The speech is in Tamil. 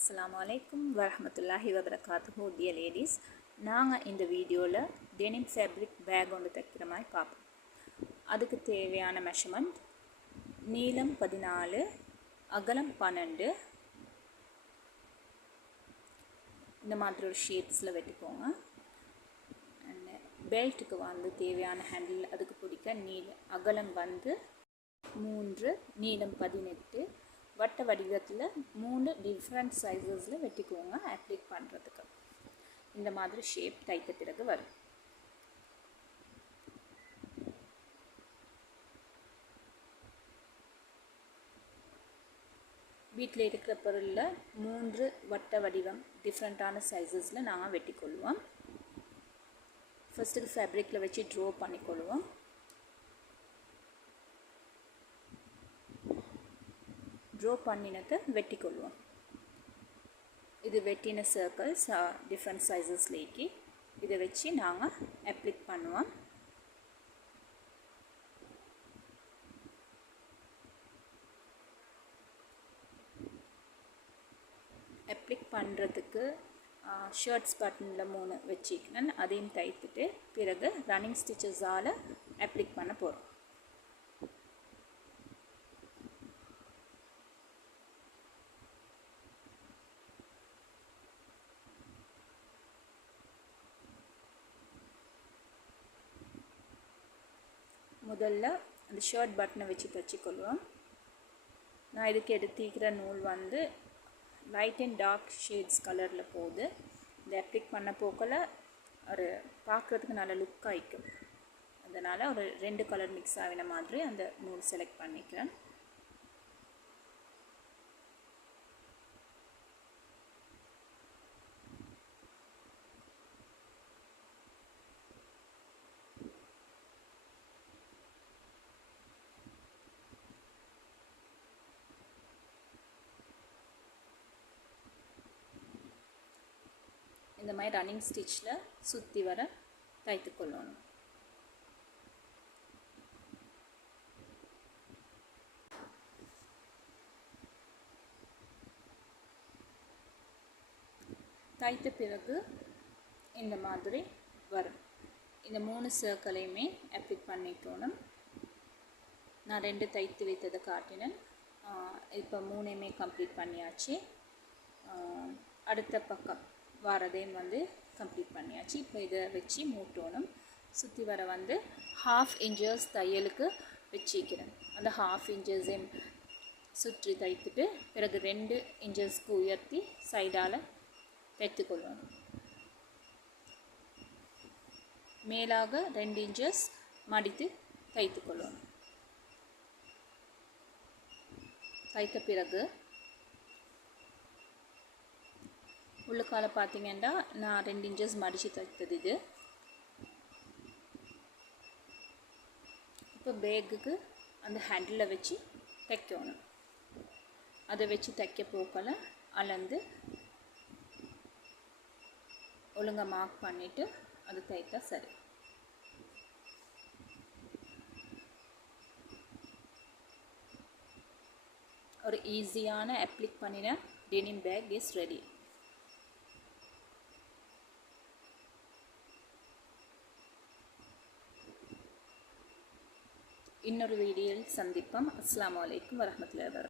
Assalamu alaikum warahmatullahi wabarakatuh dear ladies. நாங்கள் இந்த வீடியோவில் டெனிம் ஃபேப்ரிக் பேக் ஒன்று தைக்கிற மாதிரி பார்ப்போம். அதுக்கு தேவையான மெஷர்மெண்ட் நீளம் 14, அகலம் 12. இந்த மாதிரி ஒரு ஷேப்ஸில் வெட்டிக்கோங்க. அண்ட் பெல்ட்டுக்கு வந்து தேவையான ஹேண்டில் அதுக்கு பிடிக்க அகலம் வந்து 3, நீளம் 18. வட்ட வடிவத்தில் 3 டிஃப்ரெண்ட் சைஸஸில் வெட்டிக்குவோங்க அப்ளிக் பண்ணுறதுக்கு. இந்த மாதிரி ஷேப் தைத்த பிறகு வரும். வீட்டில் இருக்கிற பொருளில் 3 வட்ட வடிவம் டிஃப்ரெண்ட்டான சைஸஸில் நாங்கள் வெட்டிக்கொள்வோம். ஃபஸ்ட்டு ஃபேப்ரிக்கில் வச்சு ட்ரா பண்ணிக்கொள்வோம். ட்ரா பண்ணினதை வெட்டிக்கொள்வோம். இது வெட்டின சர்க்கிள்ஸ் டிஃப்ரெண்ட் சைஸஸ்லேக்கு இதை வச்சு நாங்கள் அப்ளிக் பண்ணுவோம். அப்ளிக் பண்ணுறதுக்கு ஷர்ட்ஸ் பட்டனில் 3 வச்சுக்கணும். அதையும் தைத்துட்டு பிறகு ரன்னிங் ஸ்டிச்சஸால் அப்ளிக் பண்ண போகிறோம். முதல்ல அந்த ஷர்ட் பட்டனை வச்சு தைச்சிக்கொள்வோம். நான் இதுக்கு எடுத்துக்கிற நூல் வந்து லைட் அண்ட் டார்க் ஷேட்ஸ் கலரில் போகுது. இந்த அப்ளிக் பண்ண போக்கில் ஒரு பார்க்குறதுக்கு நல்ல லுக் ஆகிக்கும். அதனால் ஒரு 2 கலர் மிக்ஸ் ஆகின மாதிரி அந்த நூல் செலக்ட் பண்ணிக்கிறேன். இந்த மாதிரி ரன்னிங் ஸ்டிச்சில் சுற்றி வர தைத்துக்கொள்ளணும். தைத்த பிறகு இந்த மாதிரி வரும். இந்த 3 சர்க்கிளையுமே அப்ளிக் பண்ணிக்கணும். நான் 2 தைத்து வைத்ததை காட்டினேன். இப்போ 3மே கம்ப்ளீட் பண்ணியாச்சு. அடுத்த பக்கம் வரதையும் வந்து கம்ப்ளீட் பண்ணியாச்சு. இப்போ இதை வச்சு மூட்டணும். சுற்றி வர வந்து 1/2 இன்ச்சஸ் தையலுக்கு வச்சுக்கிறேன். அந்த 1/2 இன்ச்சஸையும் சுற்றி தைத்துட்டு பிறகு 2 இன்ச்சஸ்க்கு உயர்த்தி சைடால் தைத்துக்கொள்ளணும். மேலாக 2 இன்ச்சஸ் மடித்து தைத்துக்கொள்ளணும். தைத்த பிறகு உள்ளுக்கால பார்த்தீங்கன்னா நான் 2 இன்ச்சஸ் மடித்து தைத்தது இது. இப்போ பேக்குக்கு அந்த ஹேண்டில் வச்சு தைக்கணும். அதை வச்சு தைக்க போக்கல அளந்து ஒழுங்காக மார்க் பண்ணிவிட்டு அது தைத்தா சரி. ஒரு ஈஸியான அப்ளிக் பண்ணின டெனிம் பேக் இஸ் ரெடி. இன்னொரு வீடியோவில் சந்திப்போம். அஸ்ஸலாமு அலைக்கும் வரஹ்மத்துல்லாஹி வபரகாத்துஹு.